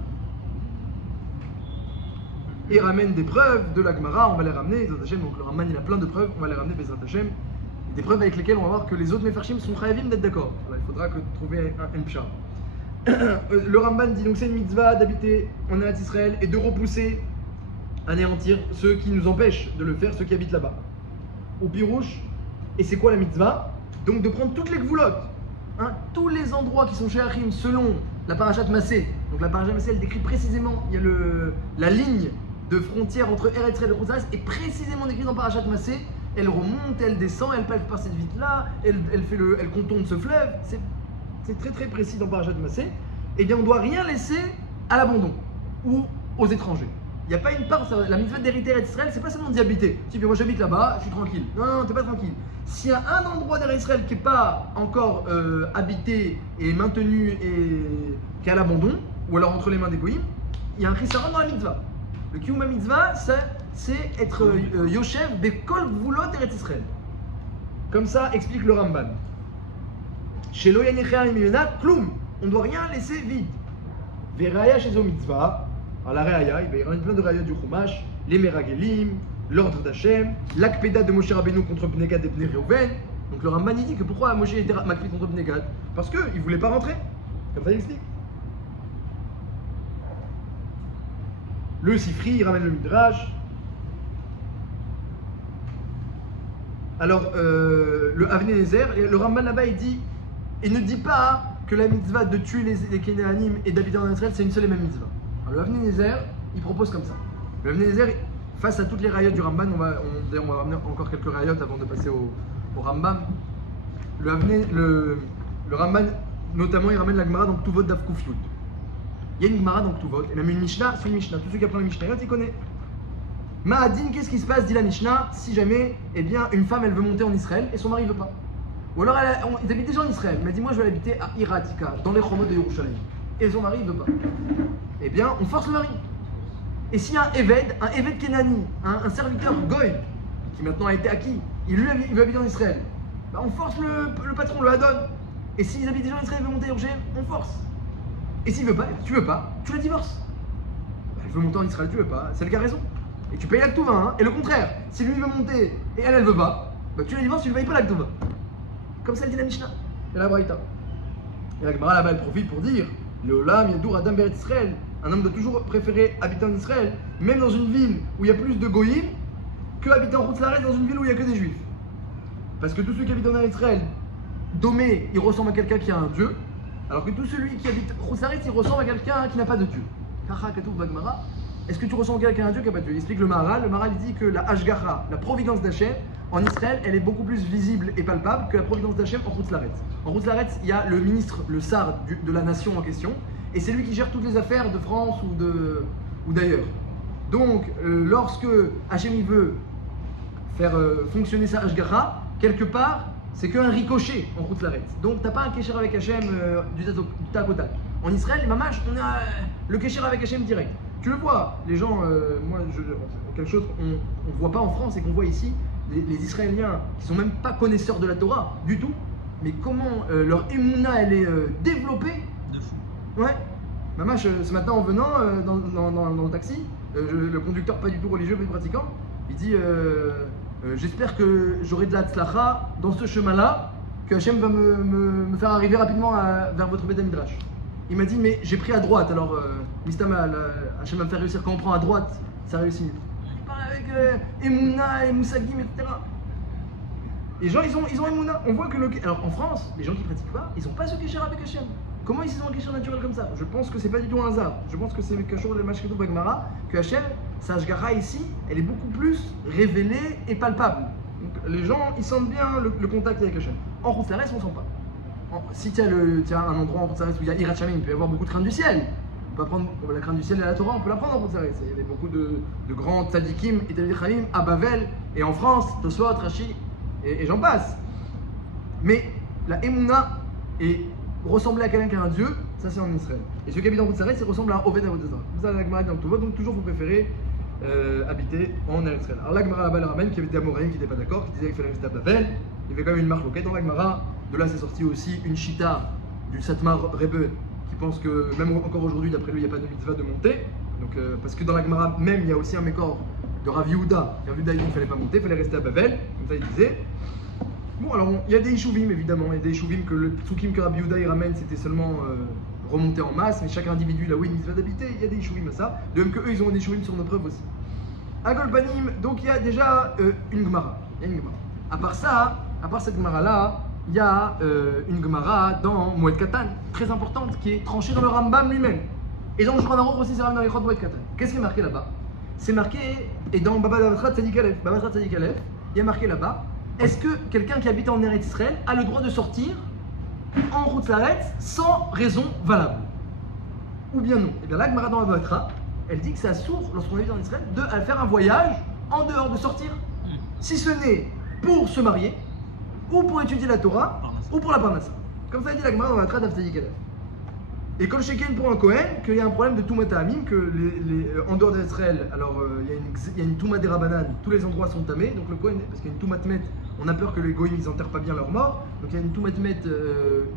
Et il ramène des preuves de la Gemara, on va les ramener, donc le Ramban il a plein de preuves, on va les ramener, Bezrat Hashem. Des preuves avec lesquelles on va voir que les autres Mefarshim sont chayavim d'être d'accord. Il faudra trouver un pshat. Le Ramban dit donc c'est une mitzvah d'habiter en Eretz Israël et de repousser, anéantir ceux qui nous empêchent de le faire, ceux qui habitent là-bas. Au Pirouche, et c'est quoi la mitzvah? Donc de prendre toutes les gvoulottes, tous les endroits qui sont chez Achim selon la parashat Massé. Donc la parashat Massé elle décrit précisément, il y a la ligne de frontière entre Eretz Israël et le Khutz est précisément décrite dans parashat Massé. Elle remonte, elle descend, elle passe par cette vitre-là, elle contourne ce fleuve. C'est très très précis dans Parashat Massé. Eh bien, on ne doit rien laisser à l'abandon ou aux étrangers. Il n'y a pas une part, la mitzvah d'hériter Eretz Israël, c'est pas seulement d'y habiter. Si moi j'habite là-bas, je suis tranquille. Non, t'es pas tranquille. S'il y a un endroit d'Eretz Israël qui n'est pas encore habité et maintenu et qui est à l'abandon, ou alors entre les mains des goïms, il y a un chisaron dans la mitzvah. Le kiyuma mitzvah, c'est être Yoshev Bekol Gvulot Eretz Israël. Comme ça explique le Ramban. Chez Loyanechea Imilena, Kloum, on ne doit rien laisser vide. Veraya chez mitzvah, alors la Reaya, il va y avoir plein de Reaya du Chumash, les Meragelim, l'ordre d'Hachem, l'Akpeda de Moshe Rabbeinu contre Bnei Gad et Bnei Reuven. Donc le Ramban il dit que pourquoi Moshe était Makpid contre Bnei Gad? Parce qu'il ne voulait pas rentrer. Comme ça il explique. Le Sifri, il ramène le Midrash. Alors, le Avnei Nezer, le Ramban là-bas, il ne dit pas que la mitzvah de tuer les Kénéanim et d'habiter en Israël, c'est une seule et même mitzvah. Alors, le Avnei Nezer, il propose comme ça. Le Avnei Nezer, face à toutes les rayot du Ramban, on va ramener encore quelques rayot avant de passer au Rambam. Le Ramban, notamment, il ramène la Gemara dans Ktuvot Daf Kuf Yud. Il y a une Gemara dans Ktuvot, et même une Mishnah, c'est une Mishnah. Tous ceux qui apprennent la Mishnah, ils connaissent. Ma'adin, qu'est-ce qui se passe, dit la Mishnah, si jamais, eh bien, une femme, elle veut monter en Israël et son mari ne veut pas. Ou alors, ils habitent déjà en Israël, elle m'a dit, moi, je vais habiter à Iratika, dans les Chomot de Yerushalayim. Et son mari ne veut pas. Eh bien, on force le mari. Et s'il y a un Eved Kenani, un serviteur Goy, qui maintenant a été acquis, il veut habiter en Israël, bah, on force le patron, le Hadon. Et s'ils habitent déjà en Israël et veut monter à Yerushalayim, on force. Et s'il veut pas, tu la divorces. Bah, elle veut monter en Israël, tu veux pas, c'est le cas raison. Et tu payes la Ktuva, hein. Et le contraire, si lui veut monter et elle veut pas, bah tu la divorces, tu ne payes pas la Ktuva. Comme ça le dit la Mishnah et la Braïta. Et la Gemara là-bas elle profite pour dire le Olam Yadour Adam Beret Israël, un homme doit toujours préférer habiter en Israël, même dans une ville où il y a plus de Goïm, que habiter en Chutz La'aretz dans une ville où il n'y a que des Juifs. Parce que tous ceux qui habitent en Israël, Domé, il ressemble à quelqu'un qui a un Dieu, alors que tout celui qui habite Chutz La'aretz, il ressemble à quelqu'un qui n'a pas de Dieu. Kacha Katouf Bagmara. Est-ce que tu ressens quelqu'un qui a un Dieu qui n'a pas de Dieu? Il explique le Maharal. Le Maharal dit que la Hashgacha, la providence d'Hachem, en Israël, elle est beaucoup plus visible et palpable que la providence d'Hachem en Chutz La'aretz. En Chutz La'aretz, il y a le ministre, le Sar de la nation en question, et c'est lui qui gère toutes les affaires de France ou d'ailleurs. Donc, lorsque Hachem il veut faire fonctionner sa Hashgacha, quelque part, c'est qu'un ricochet en Chutz La'aretz. Donc, tu n'as pas un kécher avec Hachem du tac au tac. En Israël, les mamash, on a le kécher avec Hachem direct. Tu le vois, les gens, quelque chose qu'on ne voit pas en France et qu'on voit ici, les Israéliens qui sont même pas connaisseurs de la Torah du tout, mais comment leur émouna elle est développée. De fou. Ouais. Mamash, ce matin en venant dans le taxi, le conducteur pas du tout religieux mais pratiquant, il dit j'espère que j'aurai de la tzlacha dans ce chemin-là, que Hachem va me faire arriver rapidement vers votre Beth Midrash. Il m'a dit mais j'ai pris à droite, alors Mistama, Hachem va me faire réussir. Quand on prend à droite, ça réussit. Il parle avec Emouna et Moussagim, etc. Les gens ils ont Emouna. On voit que alors en France, les gens qui pratiquent pas, ils n'ont pas ce kécher avec Hachem. Comment ils ont un kécher naturel comme ça? Je pense que c'est pas du tout un hasard. Je pense que c'est le kécher de Mashketou Bagmara, que Hachem, sa Hashgacha ici, elle est beaucoup plus révélée et palpable. Donc les gens ils sentent bien le contact avec Hachem. En Chutz La'aretz, on sent pas. Si tu as un endroit en Chutz La'aretz où il y a Hirat Shamayim, il peut y avoir beaucoup de crainte du ciel. On peut apprendre la crainte du ciel et la Torah, on peut l'apprendre en Chutz La'aretz. Il y avait beaucoup de grands tzadikim et Talmidei Chachamim à Bavel et en France, Tosfot, Rashi et j'en passe. Mais la Emouna et ressembler à quelqu'un qui a un Dieu, ça c'est en Israël. Et ceux qui habitent en Chutz La'aretz, ils ressemblent à un Oved Avodah Zarah. Comme ça, la Gemara dans Ktuvot, donc toujours vous préférez habiter en Israël. Alors la Gemara là-bas le ramène, qui avait des Amoraïm qui n'étaient pas d'accord, qui disaient qu'il fallait rester à Bavel. Il y avait quand même une marque loquette dans la Gemara. De là, c'est sorti aussi une chita du Satmar Rebbe qui pense que même encore aujourd'hui, d'après lui, il n'y a pas de mitzvah de monter. Donc, parce que dans la Gemara même, il y a aussi un mécor de Rav Yehuda. Rav Yehuda, il dit qu'il ne fallait pas monter, il fallait rester à Bavel. Comme ça, il disait. Bon, alors, il y a des Yishuvim, évidemment. Il y a des Yishuvim que le Tsukim que Rav Yehuda il ramène, c'était seulement remonter en masse. Mais chaque individu, là où il y a une mitzvah d'habiter, il y a des Yishuvim à ça. De même qu'eux, ils ont des Yishuvim sur nos preuves aussi. À Golpanim, donc il y a déjà une Gemara. Il y a une Gemara. À part cette Gemara-là, il y a une Gemara dans Moed Katan, très importante, qui est tranchée dans le Rambam lui-même. Et dans le Shulchan Aruch aussi, c'est dans les Chod Moed Katan. Qu'est-ce qui est marqué là-bas? C'est marqué, et dans Baba Batra Tzadik Aleph, il y a marqué là-bas, est-ce que quelqu'un qui habite en Eretz Israël a le droit de sortir en Chutz La'aretz sans raison valable? Ou bien non? Et bien là, Gemara dans Baba Batra, elle dit que c'est assourd, lorsqu'on habite en Israël, de faire un voyage en dehors de sortir, si ce n'est pour se marier, ou pour étudier la Torah, ou pour la Parnassa. Comme ça dit la Gemara dans la Trad d'Avtadi Aleph. Et comme Sheken pour un Kohen, qu'il y a un problème de Toumat Ta'amim, que en dehors d'Israël, alors il y a une Toumat des Rabbanan, tous les endroits sont tamés, donc le Kohen, parce qu'il y a une Toumat Met, on a peur que les Goïm ils enterrent pas bien leurs morts, donc il y a une Toumat Met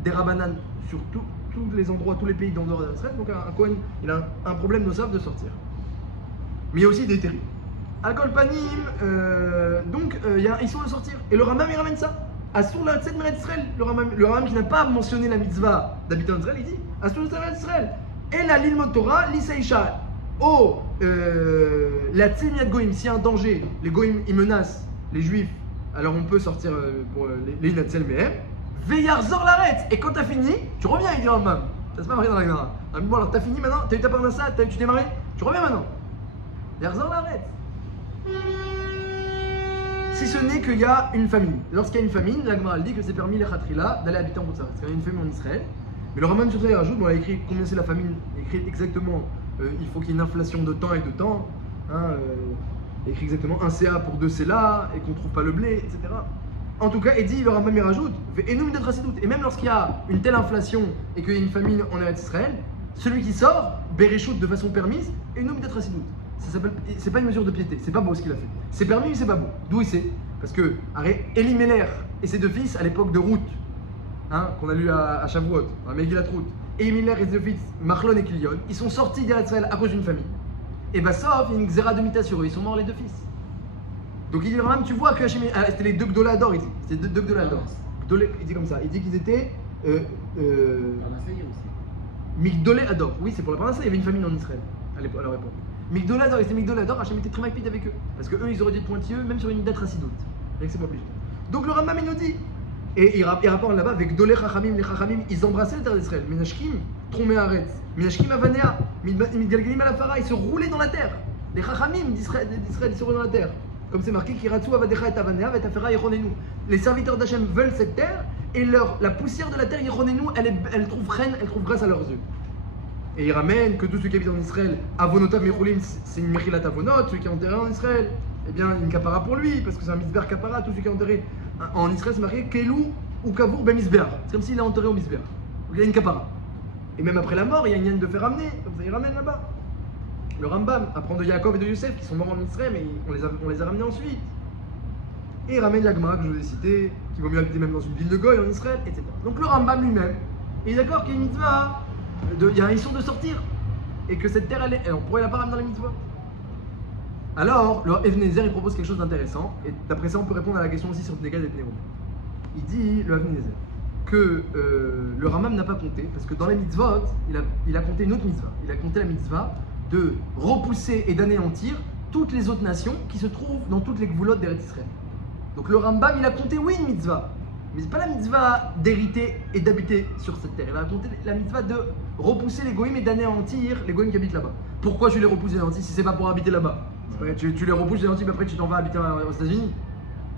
des Rabbanan sur tous les endroits, tous les pays d'en dehors d'Israël, donc un Kohen, il a un problème nocif de sortir. Mais il y a aussi des terribles. Alcool Panim, donc ils sont de sortir. Et le Rambam il ramène ça. Assour la Tzed Meret Israël. Le Rambam qui n'a pas mentionné la mitzvah d'habiter en Israël, il dit Assour la Tzed Meret Israël. Et la Lilmod Torah, l'Isaïcha. Oh, la Tzed Miat Goïm, s'il y a un danger, les Goïm ils menacent les Juifs, alors on peut sortir pour les Natzel Mehem. Veyarzor La'aretz. Et quand t'as fini, tu reviens, il dit Rambam. Ça se passe marqué dans la Gemara. Bon, alors t'as fini maintenant, t'as eu ta parnassa, tu t'es marié, tu reviens maintenant. Veyarzor La'aretz. si ce n'est qu'il y a une famine. Lorsqu'il y a une famine, la Gemara dit que c'est permis les Khatrila d'aller habiter en Routsa. Parce qu'il y a une famine en Israël. Mais le Rambam sur ça il rajoute, bon, il a écrit combien c'est la famine, il a écrit exactement, il faut qu'il y ait une inflation de temps et de temps. Il a écrit exactement un CA pour 2 CELA et qu'on ne trouve pas le blé, etc. En tout cas, et dit, le Rambam il rajoute, et même lorsqu'il y a une telle inflation et qu'il y a une famine en Eretz Israël, celui qui sort, Béréchout de façon permise, et nous peut-être Hassidout. C'est pas une mesure de piété, c'est pas beau ce qu'il a fait. C'est permis mais c'est pas beau. D'où il sait? Parce que Elimelech et ses 2 fils à l'époque de Ruth, qu'on a lu à Shavuot, à Megillat Ruth, et Elimelech et ses 2 fils, Machlon et Kilion, ils sont sortis d'Eretz Israël à cause d'une famine. Et bah sauf, il y a une xéra de mita sur eux, ils sont morts les 2 fils. Donc il dit vraiment, tu vois que Hachem, c'était les 2 Gdolador, il dit. C'était 2 Gdolador. Il dit comme ça, il dit qu'ils étaient. Migdolé Ador. Oui, c'est pour la Parnassa, il y avait une famine en Israël à leur époque. Migdolé Ador, ils étaient Migdolé Ador, Hachem était très rapide avec eux. Parce qu'eux, ils auraient dû être pointilleux, même sur une date racidoute. Mais c'est pas obligé. Donc le Rambam, il nous dit. Et il rapporte là-bas avec Dolé Chachamim, les Chachamim, ils embrassaient le terre d'Israël. Menashkim, Tromé Aretz. Menashkim Avanea, Midgalgalim Alafara, ils se roulaient dans la terre. Les Chachamim d'Israël, ils se roulaient dans la terre. Comme c'est marqué, Kiratsu Avadecha et Avanea, Vetafera Yechonenu. Les serviteurs d'Hachem veulent cette terre, et la poussière de la terre, Yechonenu, elle trouve reine, elle trouve grâce à leurs yeux. Et il ramène que tous ceux qui habitent en Israël, Avonotav Mechulim, c'est une Mechilat Avonot, celui qui est enterré en Israël, eh bien, une kapara pour lui, parce que c'est un misber kapara, tous ceux qui est enterré en Israël, c'est marqué Kelou ou Kavour ben misber. C'est comme s'il est enterré au misber. Donc il y a une kapara. Et même après la mort, il y a une yen de faire ramener, comme ça il ramène là-bas. Le Rambam apprend de Yaakov et de Yosef qui sont morts en Israël, mais on les a ramenés ensuite. Et il ramène Yagma, que je vous ai cité, qui vaut mieux habiter même dans une ville de Goy en Israël, etc. Donc le Rambam lui-même, il est d'accord qu'il y a une mitzvah, il y a un issue de sortir, et que cette terre, on pourrait la pas ramener dans la mitzvah. Alors, le Ebenezer, il propose quelque chose d'intéressant, et d'après ça, on peut répondre à la question aussi sur Bnei Gad et Bnei Reuven. Il dit, le Ebenezer, que le Rambam n'a pas compté, parce que dans les mitzvot, il a compté une autre mitzvah. Il a compté la mitzvah de repousser et d'anéantir toutes les autres nations qui se trouvent dans toutes les gvoulottes d'Eretz Israël. Donc le Rambam, il a compté, oui, une mitzvah, mais c'est pas la mitzvah d'hériter et d'habiter sur cette terre. Il a compté la mitzvah de repousser les goïms et d'anéantir les goïms qui habitent là-bas. Pourquoi je les repousse et anéantis si c'est pas pour habiter là-bas? Tu les repousses et anéantis, mais après tu t'en vas habiter aux États-Unis.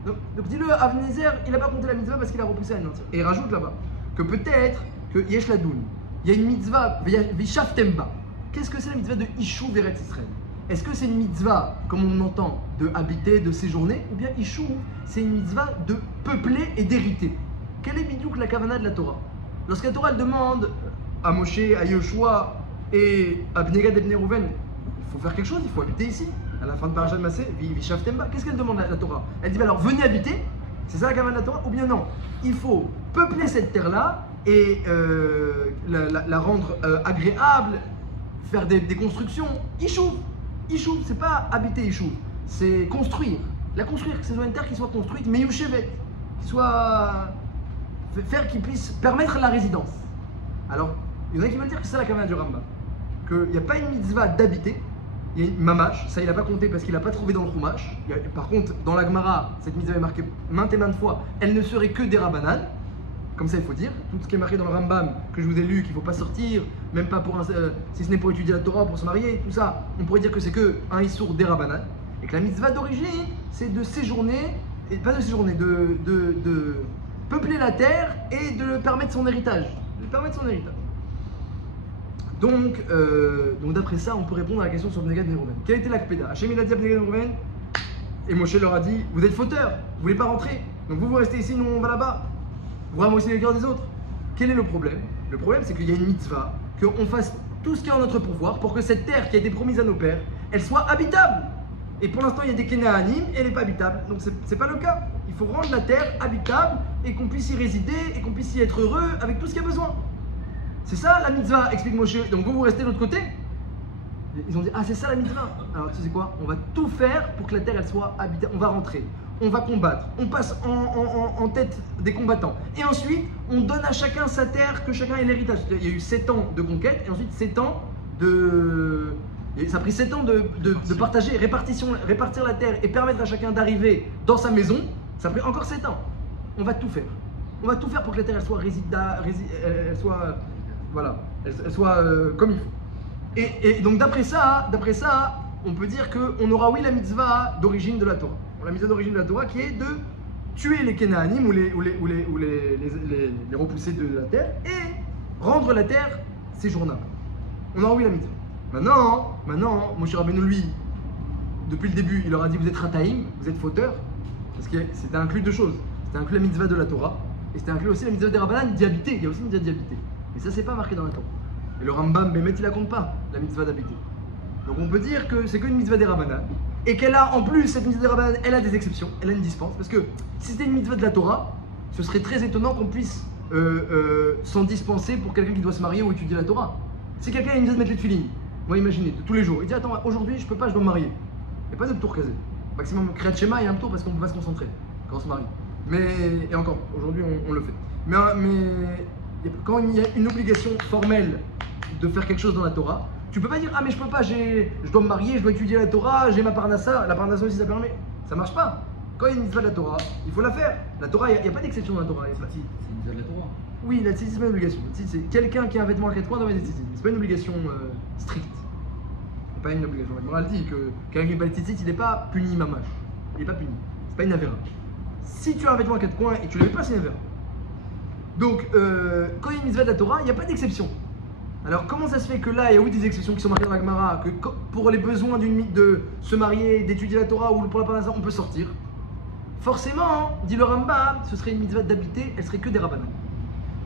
Donc dis-le, Avnezer, il a pas compté la mitzvah parce qu'il a repoussé et anéantir. Et il rajoute là-bas que peut-être que Yesh Ladoun, il y a une mitzvah, Vishaftemba. Qu'est-ce que c'est la mitzvah de Ishuv Eretz Israël? Est-ce que c'est une mitzvah, comme on entend, de habiter, de séjourner? Ou bien Ishuv, c'est une mitzvah de peupler et d'hériter? Quelle est bidiouk la kavana de la Torah? Lorsque la Torah elle demande à Moshe, à Yoshua et à Bnei Gad et Bnei Reuven, il faut faire quelque chose, il faut habiter ici. À la fin de Parashat Massé, Vishaftemba, qu'est-ce qu'elle demande la Torah? Elle dit bah alors venez habiter, c'est ça la kavana de la Torah? Ou bien non, il faut peupler cette terre-là et la rendre agréable, faire des constructions. Ishuv, c'est pas habiter Ishuv, c'est construire. La construire, que ce soit une terre qui soit construite, mais Yushevet, qui soit faire qu'il puisse permettre la résidence. Alors, il y en a qui veulent dire que c'est ça la kavana du Rambam, qu'il n'y a pas une mitzvah d'habiter, il y a une mamash, ça il n'a pas compté parce qu'il n'a pas trouvé dans le Chumash. Par contre, dans la Gemara, cette mitzvah est marquée maintes et maintes fois, elle ne serait que des Rabbanan. Comme ça, il faut dire, tout ce qui est marqué dans le Rambam, que je vous ai lu, qu'il ne faut pas sortir, même pas pour si ce n'est pour étudier la Torah, pour se marier, tout ça, on pourrait dire que c'est que un issour des Rabbanan. Et que la mitzvah d'origine, c'est de séjourner, et pas de séjourner, de peupler la terre et de permettre son héritage. Donc d'après ça, on peut répondre à la question sur Bnei Gad et Bnei Reuven. Quelle était l'akpeda? Hachem il a dit à Bnei Gad et Reuven, et Moshe leur a dit, vous êtes fauteurs, vous voulez pas rentrer, donc vous restez ici, nous on va là-bas. Vous ramassez les cœurs des autres. Quel est le problème? Le problème, c'est qu'il y a une mitzvah, qu'on fasse tout ce qui est en notre pouvoir pour que cette terre qui a été promise à nos pères, elle soit habitable. Et pour l'instant, il y a des Kénaanim et elle n'est pas habitable. Donc, c'est pas le cas. Il faut rendre la terre habitable et qu'on puisse y résider et qu'on puisse y être heureux avec tout ce qu'il y a besoin. C'est ça la mitzvah, explique Moshe. Donc, vous restez de l'autre côté. Ils ont dit, ah, c'est ça la mitzvah. Alors, tu sais quoi? On va tout faire pour que la terre, elle soit habitable. On va rentrer. On va combattre, on passe en tête des combattants. Et ensuite, on donne à chacun sa terre, que chacun ait l'héritage. Il y a eu 7 ans de conquête, et ensuite 7 ans de... Ça a pris 7 ans de partager, répartir la terre et permettre à chacun d'arriver dans sa maison. Ça a pris encore 7 ans. On va tout faire. On va tout faire pour que la terre, elle soit elle soit, voilà, elle soit comme il faut. Et donc d'après ça, on peut dire qu'on aura oui la mitzvah d'origine de la Torah. la mitzvah d'origine de la Torah, qui est de tuer les Kénaanim ou les repousser de la terre et rendre la terre séjournable. On a envoyé la mitzvah. Maintenant, Moshe Rabbeinu, lui, depuis le début, il leur a dit vous êtes rataïm, vous êtes fauteurs, parce que c'était inclus deux choses. C'était inclus la mitzvah de la Torah et c'était inclus aussi la mitzvah des Rabbanan d'y habiter. Il y a aussi une mitzvah d'y habiter. Mais ça, c'est pas marqué dans la Torah. Et le Rambam, Bémet, il la compte pas, la mitzvah d'habiter. Donc on peut dire que c'est qu'une mitzvah des Rabbanan et qu'elle a, en plus, cette mitzvah des Rabbanan, elle a des exceptions, elle a une dispense. Parce que si c'était une mitzvah de la Torah, ce serait très étonnant qu'on puisse s'en dispenser pour quelqu'un qui doit se marier ou étudier la Torah. Si quelqu'un a une mitzvah de mettre les tefilines, moi imaginez, de tous les jours, il dit attends, aujourd'hui je peux pas, je dois me marier. Il n'y a pas de tour casé. Maximum Kriyat Shema, il y a un tour parce qu'on peut pas se concentrer quand on se marie. Et encore, aujourd'hui on le fait. Mais quand il y a une obligation formelle de faire quelque chose dans la Torah, tu peux pas dire ah mais je peux pas, je dois me marier, je dois étudier la Torah, j'ai ma parnassa, la parnassa aussi ça permet. Ça marche pas. Quand il y a une mitzvah de la Torah, il faut la faire. La Torah, il n'y a pas d'exception dans la Torah. C'est une mitzvah de la Torah. Oui, la tzitzit c'est pas une obligation. C'est quelqu'un qui a un vêtement à 4 coins doit mettre des tzitzit. C'est pas une obligation stricte. C'est pas une obligation. La morale dit que quelqu'un qui met pas de tzitzit, il n'est pas puni mamash. Il n'est pas puni. C'est pas une avéra. Si tu as un vêtement à 4 coins et tu ne le mets pas, c'est une avéra. Donc, quand il y a une mitzvah de la Torah, il n'y a pas d'exception. Alors, comment ça se fait que là, il y a eu des exceptions qui sont marquées dans la Gemara, que pour les besoins de se marier, d'étudier la Torah ou pour la parnassa, on peut sortir? Forcément, dit le Rambam, ce serait une mitzvah d'habiter, elle serait que des Rabbanan.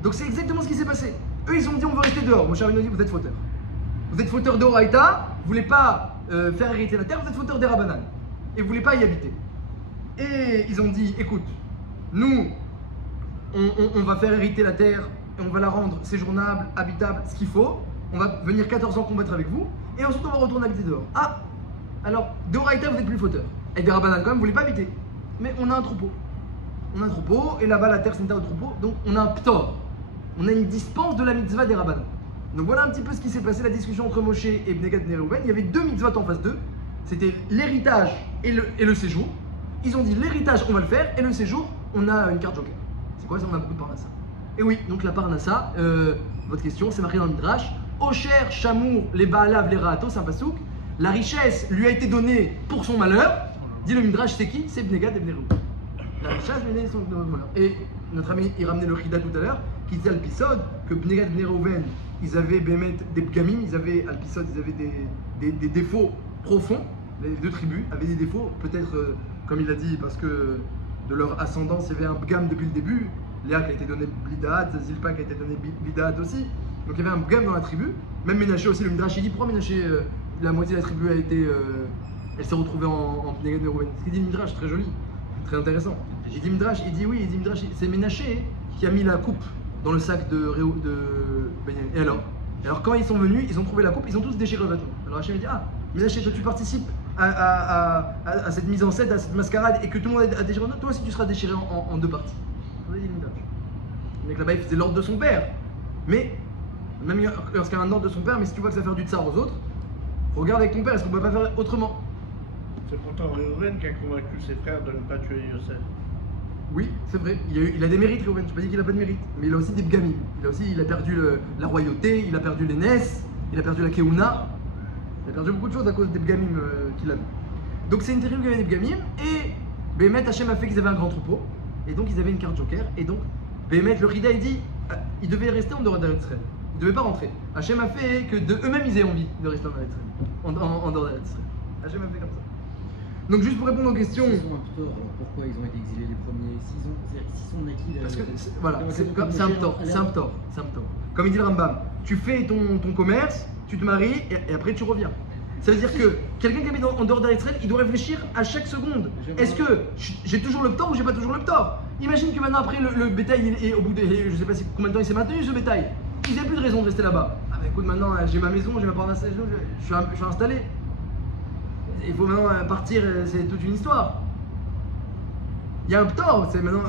Donc c'est exactement ce qui s'est passé. Eux, ils ont dit on veut rester dehors. Moshe Rabbeinu a dit vous êtes fauteurs. Vous êtes fauteurs d'Oraïta, vous voulez pas faire hériter la terre, vous êtes fauteurs des Rabbanan. Et vous voulez pas y habiter. Et ils ont dit écoute, nous, on va faire hériter la terre et on va la rendre séjournable, habitable, ce qu'il faut. On va venir 14 ans combattre avec vous et ensuite on va retourner habiter dehors. Ah, alors d'Oraïta vous n'êtes plus fauteurs. Et des Rabbanan quand même, vous voulez pas habiter. Mais on a un troupeau. On a un troupeau, et là-bas la terre c'est une terre de troupeau, donc on a un ptor. On a une dispense de la mitzvah des Rabbanan. Donc voilà un petit peu ce qui s'est passé, la discussion entre Moshe et Bnei Gad et Reuven. Il y avait deux mitzvahs en face d'eux. C'était l'héritage et le séjour. Ils ont dit l'héritage on va le faire, et le séjour on a une carte joker. C'est quoi ça? On a beaucoup de parnassa. Et oui, donc la parnassa, votre question, c'est marqué dans le Midrash. Osher, Shamour, les Baalav, les Raato, c'est un pasouk. La richesse lui a été donnée pour son malheur. Dit le Midrash, c'est qui? C'est Bnei Gad et Bnei Reuven. La richesse lui a donné son malheur. Et notre ami, il ramenait le Chida tout à l'heure, qui disait à l'épisode que Bnei Gad et Bnei Reuven, ils avaient Bémet des Pgamim, ils avaient à l'épisode, ils avaient des défauts profonds. Les deux tribus avaient des défauts, peut-être, comme il a dit, parce que de leur ascendance, il y avait un Pgam depuis le début. Léa qui a été donné Blidaat, Zilpa qui a été donné Blidaat aussi. Donc il y avait un Pgam dans la tribu. Même Ménaché aussi, le Midrash, il dit pourquoi Ménaché, la moitié de la tribu a été. Elle s'est retrouvée en Bnei Gad et Reuven. Ce qu'il dit le Midrash, très joli, très intéressant. Il dit Midrash, c'est Ménaché qui a mis la coupe dans le sac de Benyamin. Et alors quand ils sont venus, ils ont trouvé la coupe, ils ont tous déchiré le vêtement. Alors Hachem dit ah, Ménaché, toi tu participes à cette mise en scène, à cette mascarade, et que tout le monde a déchiré, toi aussi tu seras déchiré en deux parties. Le mec là-bas il faisait l'ordre de son père. Mais, même lorsqu'il y a un ordre de son père, mais si tu vois que ça fait du tsar aux autres, regarde avec ton père, est-ce qu'on peut pas faire autrement? C'est pourtant Reuven qui a convaincu ses frères de ne pas tuer Yosef. Oui, c'est vrai. Il a des mérites, Reuven. Je ne pas dire qu'il n'a pas de mérite. Mais il a aussi des Pgamim. Il a perdu la royauté, il a perdu l'aînesse, il a perdu la Keuna. Il a perdu beaucoup de choses à cause des Pgamim qu'il avait. Donc c'est une terrible qu'il y avait des Pgamim. Et Bémet, Hachem a fait qu'ils avaient un grand troupeau. Et donc ils avaient une carte joker. Et donc Bémet, le Rida, il dit ils devaient rester en dehors d'Eretz Israël. Ils ne devaient pas rentrer. Hachem a fait que eux-mêmes ils aient envie de rester en Eretz Israël. En dehors d'Eretz Israël. Hachem a fait comme ça. Donc juste pour répondre aux questions. S'ils ont un ptor, alors pourquoi ils ont été exilés les premiers? S'ils sont naquis. Parce que voilà, c'est un ptor. Comme il dit le Rambam, tu fais ton commerce, tu te maries et après tu reviens. Ça veut dire que quelqu'un qui habite en dehors d'Eretz Israël, il doit réfléchir à chaque seconde. Est-ce que j'ai toujours le ptor ou j'ai pas toujours le ptor? Imagine que maintenant après le bétail il est au bout de je sais pas combien de temps il s'est maintenu ce bétail. Ils n'avaient plus de raison de rester là-bas. Ah bah écoute, maintenant j'ai ma maison, j'ai ma parnasse, je suis installé. Il faut maintenant partir, c'est toute une histoire. Il y a un ptor, c'est maintenant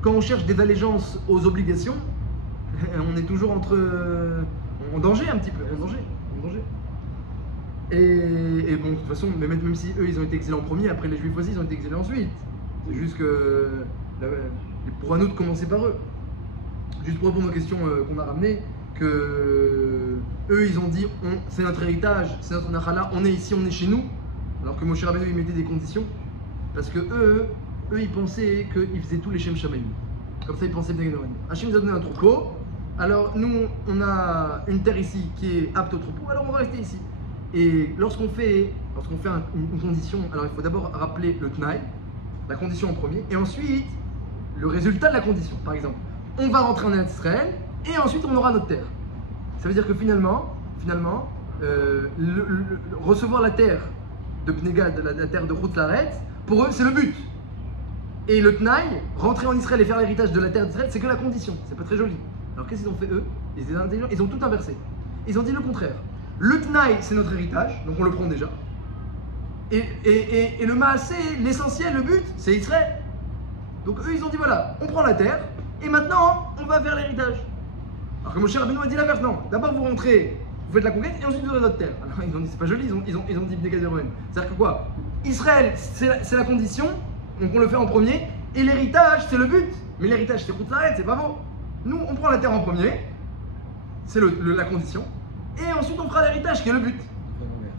quand on cherche des allégeances aux obligations, on est toujours en danger un petit peu, en danger. Et bon, de toute façon, même si eux ils ont été exilés en premier, après les Juifs aussi ils ont été exilés ensuite. C'est juste que pour un autre commencer par eux. Juste pour répondre aux questions qu'on a ramenées, que eux ils ont dit c'est notre héritage, c'est notre nachala, on est ici, on est chez nous. Alors que Moshe Rabbeinu il mettait des conditions. Parce que eux ils pensaient qu'ils faisaient tous les Shem Shamaim. Comme ça ils pensaient Bnei Gad Reuven. Hachem nous a donné un troupeau. Alors nous on a une terre ici qui est apte au troupeau, alors on va rester ici. Et lorsqu'on fait une condition, alors il faut d'abord rappeler le Tnaï, la condition en premier, et ensuite le résultat de la condition. Par exemple, on va rentrer en Eretz Israël et ensuite on aura notre terre. Ça veut dire que finalement recevoir la terre de Bnei Gad, la terre de Chutz La'aretz, pour eux c'est le but. Et le Tnaï, rentrer en Israël et faire l'héritage de la terre d'Israël, c'est que la condition. C'est pas très joli. Alors qu'est-ce qu'ils ont fait eux? Ils étaient intelligents, ils ont tout inversé. Ils ont dit le contraire. Le Tnaï, c'est notre héritage, donc on le prend déjà. Et le Maasé, l'essentiel, le but, c'est Israël. Donc eux, ils ont dit voilà, on prend la terre, et maintenant, on va faire l'héritage. Alors que Moshe Rabbeinu a dit l'inverse, non. D'abord, vous rentrez, vous faites la conquête, et ensuite vous aurez votre terre. Alors ils ont dit, c'est pas joli, ils ont dit Bnei Gad Reuven. C'est-à-dire que quoi? Israël, c'est la condition, donc on le fait en premier, et l'héritage, c'est le but. Mais l'héritage, c'est Chutz La'aretz, c'est pas bon. Nous, on prend la terre en premier, c'est la condition, et ensuite on fera l'héritage, qui est le but.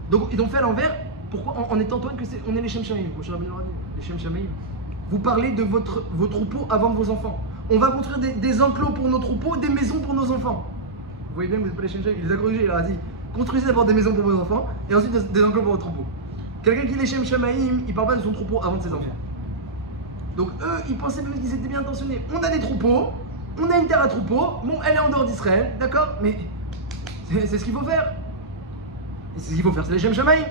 Donc ils ont fait à l'envers. Pourquoi? En étant toi que on est les Shem Shamaim. Moshe Rabbeinu a dit, les Shem Shamaim. Vous parlez de vos troupeaux avant de vos enfants. On va construire des enclos pour nos troupeaux, des maisons pour nos enfants. Vous voyez bien que vous n'êtes pas les Shem Shamaim. Il les a corrigés, il leur a dit, construisez d'abord des maisons pour vos enfants, et ensuite des enclos pour vos troupeaux. Quelqu'un qui est les Shem Shamaim, il parle pas de son troupeau avant de ses enfants. Donc eux, ils pensaient même qu'ils étaient bien intentionnés. On a des troupeaux, on a une terre à troupeaux, bon, elle est en dehors d'Israël, d'accord, mais c'est ce qu'il faut faire. Et c'est ce qu'il faut faire, c'est les Shem Shamaim.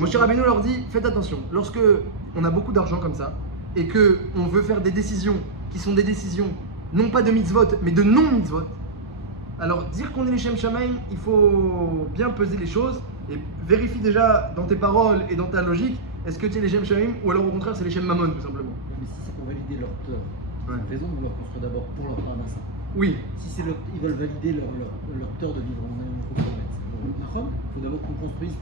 Moshe Rabbeinu leur dit, faites attention, lorsque on a beaucoup d'argent comme ça, et qu'on veut faire des décisions qui sont des décisions, non pas de mitzvot, mais de non-mitzvot, alors dire qu'on est les Shem Shamaim, il faut bien peser les choses, et vérifie déjà dans tes paroles et dans ta logique, est-ce que tu es les Shem Shamaim, ou alors au contraire c'est les Shem Mammon tout simplement. Mais si c'est pour valider leur tort, c'est une raison de vouloir construire d'abord pour leur parnassa. Oui. Si ils veulent valider leur tort de vivre en un il faut d'abord qu'on construise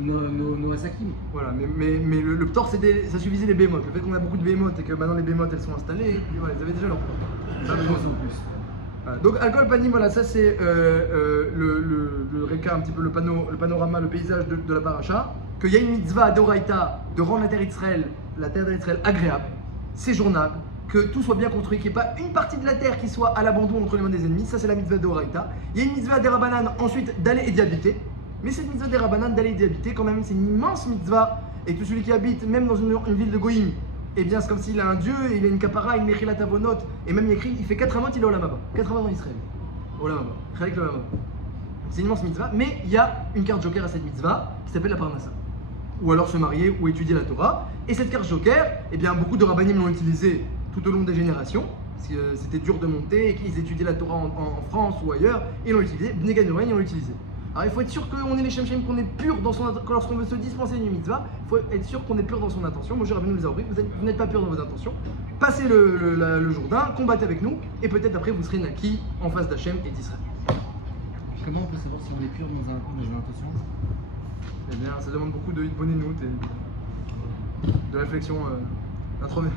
nos Hasakim. Voilà, mais le tort, ça suffisait les bémotes. Le fait qu'on a beaucoup de bémotes et que maintenant les bémotes elles sont installées, voilà, ils avaient déjà leur tort. Pas besoin en plus. Voilà. Donc, Alcool Panim, voilà, ça c'est le réca, un petit peu le panorama, le paysage de la paracha. Qu'il y a une mitzvah d'Oraïta de rendre la terre d'Israël agréable, séjournable, que tout soit bien construit, qu'il n'y ait pas une partie de la terre qui soit à l'abandon entre les mains des ennemis. Ça c'est la mitzvah d'Oraïta. Il y a une mitzvah des Rabbanan ensuite d'aller et d'y habiter. Mais cette mitzvah des Rabbanan d'aller et d'y habiter, quand même, c'est une immense mitzvah. Et tout celui qui habite, même dans une ville de Goïm, eh bien c'est comme s'il a un dieu, il a une kapara, une mechilat avonot, et même il écrit, il fait 4 amot, il est au Lamaba. 4 amot en Israël. Au Lamaba. C'est une immense mitzvah, mais il y a une carte joker à cette mitzvah qui s'appelle la parnassa. Ou alors se marier ou étudier la Torah. Et cette carte joker, eh bien beaucoup de rabbanim l'ont utilisée tout au long des générations, parce que c'était dur de monter et qu'ils étudiaient la Torah en France ou ailleurs, et ils l'ont utilisé. Bnei Gad Reuven, ils l'ont utilisé. Alors il faut être sûr qu'on est les Shem Shamaim, qu'on est pur dans son intention. Lorsqu'on veut se dispenser d'une mitzvah, il faut être sûr qu'on est pur dans son intention. Moshe Rabbeinu nous a appris, vous n'êtes pas pur dans vos intentions. Passez le Jourdain, combattez avec nous, et peut-être après vous serez naquis en face d'Hachem et d'Israël. Comment on peut savoir si on est pur dans une intention? Eh bien, ça demande beaucoup de bonne énoute et de réflexion, réflexion.